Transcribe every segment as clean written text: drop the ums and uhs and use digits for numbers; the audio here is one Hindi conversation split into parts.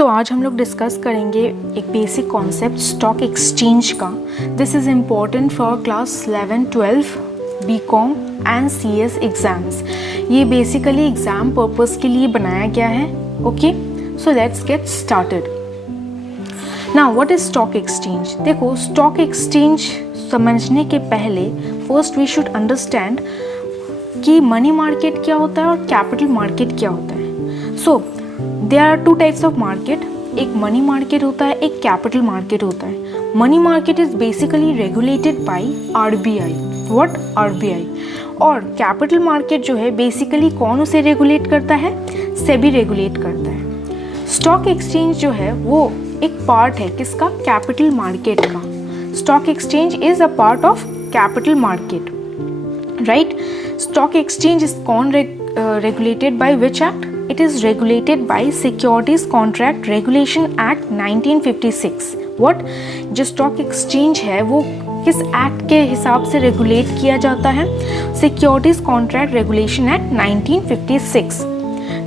सो आज हम लोग डिस्कस करेंगे एक बेसिक कॉन्सेप्ट स्टॉक एक्सचेंज का. This is important for class 11, 12, BCom and CS exams. ये बेसिकली एग्ज़ाम पर्पस के लिए बनाया गया है. Okay, so let's get started. Now what is stock exchange? देखो, स्टॉक एक्सचेंज समझने के पहले फर्स्ट वी शुड अंडरस्टैंड कि मनी मार्केट क्या होता है और कैपिटल मार्केट क्या होता है. So there are two types of market. एक मनी मार्केट होता है, एक कैपिटल मार्केट होता है. Money market is basically regulated by RBI. What? RBI. और कैपिटल मार्केट जो है बेसिकली कौन उसे रेगुलेट करता है? सेबी रेगुलेट करता है. स्टॉक एक्सचेंज जो है वो एक पार्ट है किसका? कैपिटल मार्केट का. Stock exchange is a part of capital market, right? Stock exchange is कौन regulated by which act? It is regulated by Securities Contract Regulation Act 1956. What? जो स्टॉक एक्सचेंज है वो किस एक्ट के हिसाब से रेगुलेट किया जाता है? Securities contract regulation act 1956.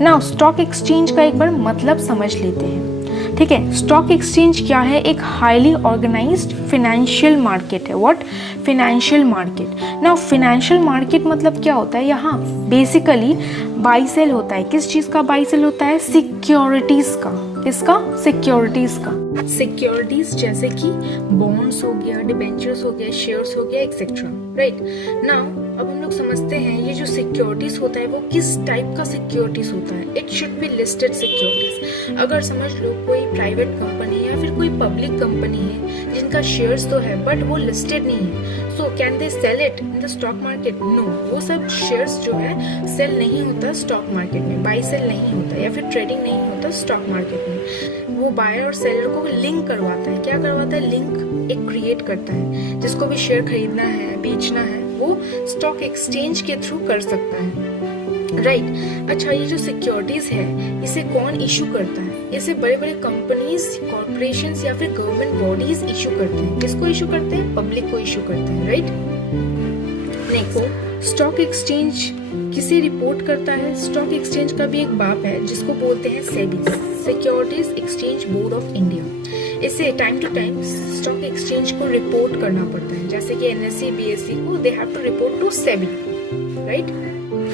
Now stock exchange का एक बार मतलब समझ लेते हैं. ठीक है, स्टॉक एक्सचेंज क्या है? एक हाईली ऑर्गेनाइज्ड फाइनेंशियल मार्केट है. What? Financial market. Now financial market मतलब क्या होता है? यहाँ बेसिकली बाई सेल होता है. किस चीज़ का बाई सेल होता है? सिक्योरिटीज का. किसका? सिक्योरिटीज का. सिक्योरिटीज जैसे कि बॉन्ड्स हो गया, डिबेंचर्स हो गया, शेयर्स हो गया, एक्सेट्रा. राइट. नाउ अब हम लोग समझते हैं ये जो सिक्योरिटीज होता है वो किस टाइप का सिक्योरिटीज होता है. It should be listed securities. अगर समझ लो कोई प्राइवेट कंपनी या फिर कोई पब्लिक कंपनी है जिनका शेयर्स तो है बट वो लिस्टेड नहीं है, so can they sell it in the stock market? No, वो सब शेयर्स जो है सेल नहीं होता स्टॉक मार्केट में. बाई सेल नहीं होता या फिर ट्रेडिंग नहीं होता स्टॉक मार्केट में. वो बायर और सेलर को लिंक करवाता है. क्या करवाता है? लिंक एक क्रिएट करता है. जिसको भी शेयर खरीदना है, बेचना है, वो स्टॉक एक्सचेंज के थ्रू कर सकता है. राइट. अच्छा, ये जो सिक्योरिटीज है इसे कौन इशू करता है? इसे बड़े बड़े कंपनीज, कॉर्पोरेशंस या फिर गवर्नमेंट बॉडीज इशू करते हैं. किसको इशू करते हैं? पब्लिक को इशू करते हैं. राइट. नेक्स्ट, स्टॉक एक्सचेंज किसे रिपोर्ट करता है? स्टॉक एक्सचेंज का भी एक बाप है जिसको बोलते हैं SEBI, securities exchange board of India. इसे time to time stock exchange को रिपोर्ट करना पड़ता है. जैसे कि NSE, BSE को they have to report to SEBI. Right.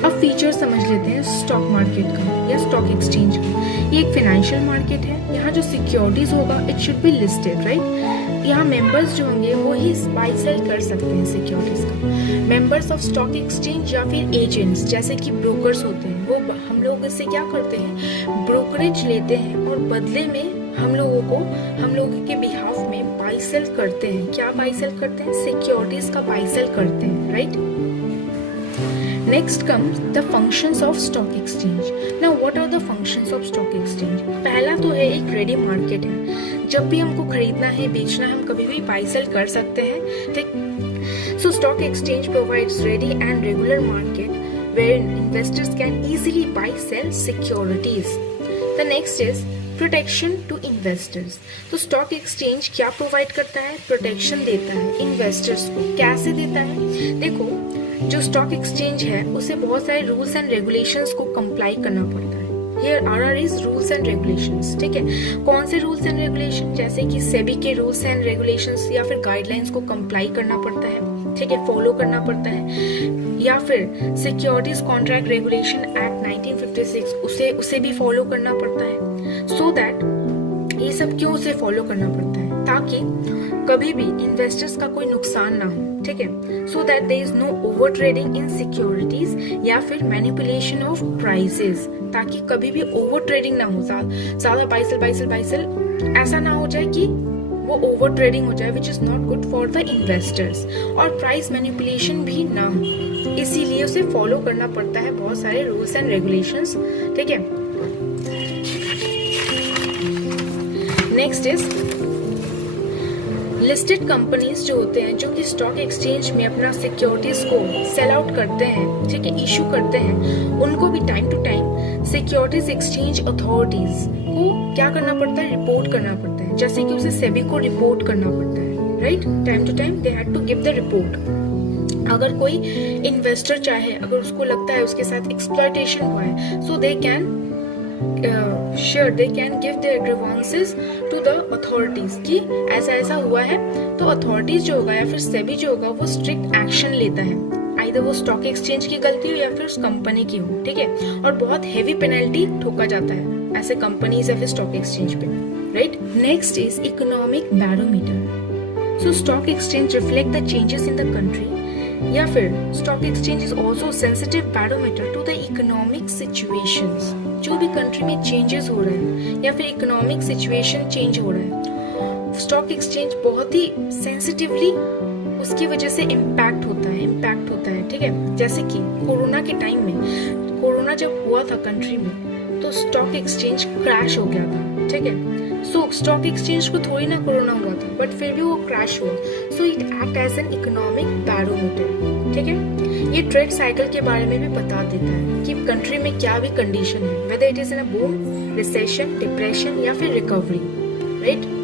अब फीचर समझ लेते हैं स्टॉक मार्केट का या स्टॉक एक्सचेंज का. ये एक फाइनेंशियल मार्केट है. यहाँ जो सिक्योरिटीज होगा it should be listed. Right. यहाँ मेंबर्स जो होंगे वो ही बाई सेल कर सकते हैं सिक्योरिटीज का. मेंबर्स ऑफ स्टॉक एक्सचेंज या फिर एजेंट्स जैसे कि ब्रोकर्स होते हैं, वो हम लोग इससे क्या करते हैं? ब्रोकरेज लेते हैं और बदले में हम लोगों के बिहाफ में बाई सेल करते हैं. क्या बाई सेल करते हैं? सिक्योरिटीज का बाई सेल करते हैं. Right. Next comes the functions of stock exchange. Now what are the functions of stock exchange? पहला तो है एक रेडी मार्केट है. जब भी हमको खरीदना है, बेचना है, हम कभी भी बाई सेल कर सकते हैं. ठीक. सो stock exchange provides ready and regular market wherein investors can easily buy sell securities. The next is protection to investors. तो स्टॉक एक्सचेंज क्या प्रोवाइड करता है? प्रोटेक्शन देता है इन्वेस्टर्स को. कैसे देता है? देखो, जो स्टॉक एक्सचेंज है उसे बहुत सारे रूल्स एंड रेगुलेशंस को कंप्लाई करना पड़ता है. Here RR is rules and regulations. ठीक है. कौन से रूल्स एंड रेगुलेशन? जैसे कि सेबी के रूल्स एंड रेगुलेशंस या फिर गाइडलाइंस को कंप्लाई करना पड़ता है. ठीक है, फॉलो करना पड़ता है. या फिर सिक्योरिटीज कॉन्ट्रैक्ट रेगुलेशन एक्ट 1956 उसे भी फॉलो करना पड़ता है. सो दैट ये सब क्यों उसे फॉलो करना पड़ता है? ताकि कभी भी इन्वेस्टर्स का कोई नुकसान ना हो. ठीक है. So that there is no over trading in securities या फिर मैनिपुलेशन ऑफ प्राइसेस. ताकि कभी भी ओवर ट्रेडिंग ना हो. ज्यादा बाई सेल ऐसा ना हो जाए कि वो ओवर ट्रेडिंग हो जाए, which is not good for the investors. और प्राइस मैनिपुलेशन भी ना हो, इसीलिए उसे फॉलो करना पड़ता है बहुत सारे रूल्स एंड रेगुलेशंस. ठीक है. नेक्स्ट इज लिस्टेड कंपनीज जो होते हैं, जो कि स्टॉक एक्सचेंज में अपना सिक्योरिटीज को सेल आउट करते हैं, ठीक है, इशू करते हैं, उनको भी time to time securities exchange authorities को क्या करना पड़ता है? रिपोर्ट करना पड़ता है. जैसे कि उसे सेबी को रिपोर्ट करना पड़ता है. Right. Time to time they have to give the report. अगर कोई इन्वेस्टर चाहे, अगर उसको लगता है उसके साथ एक्सप्लॉयटेशन हुआ है, so they can sure they can give their grievances to the authorities कि ऐसा ऐसा हुआ है, तो अथॉरिटीज जो होगा या फिर सेबी जो होगा वो स्ट्रिक्ट एक्शन लेता है, आइदर वो स्टॉक एक्सचेंज की गलती हो या फिर उस कंपनी की हो, ठीक है, और बहुत हेवी पेनल्टी ठोका जाता है ऐसे कंपनीज या फिर स्टॉक एक्सचेंज पे, right. Next is economic barometer. So stock exchange reflect the changes in the country, या फिर stock exchange is also sensitive barometer to the economic situations. जो भी कंट्री में चेंजेस हो रहे हैं या फिर इकोनॉमिक सिचुएशन चेंज हो रहा है, स्टॉक एक्सचेंज बहुत ही सेंसिटिवली उसकी वजह से इम्पैक्ट होता है, ठीक है। जैसे कि कोरोना के टाइम में, कोरोना जब हुआ था कंट्री में, तो स्टॉक एक्सचेंज क्रैश हो गया था, ठीक है। सो स्टॉक एक्सचेंज को थोड़ी ना कोरोना हुआ था, बट फिर भी वो क्रैश हुआ, so it act as an economic barometer, ठीक है। ये ट्रेड साइकिल के बारे में भी बता देता है कि कंट्री में क्या भी कंडीशन है, whether it is in a boom, recession, depression या फिर रिकवरी, राइट।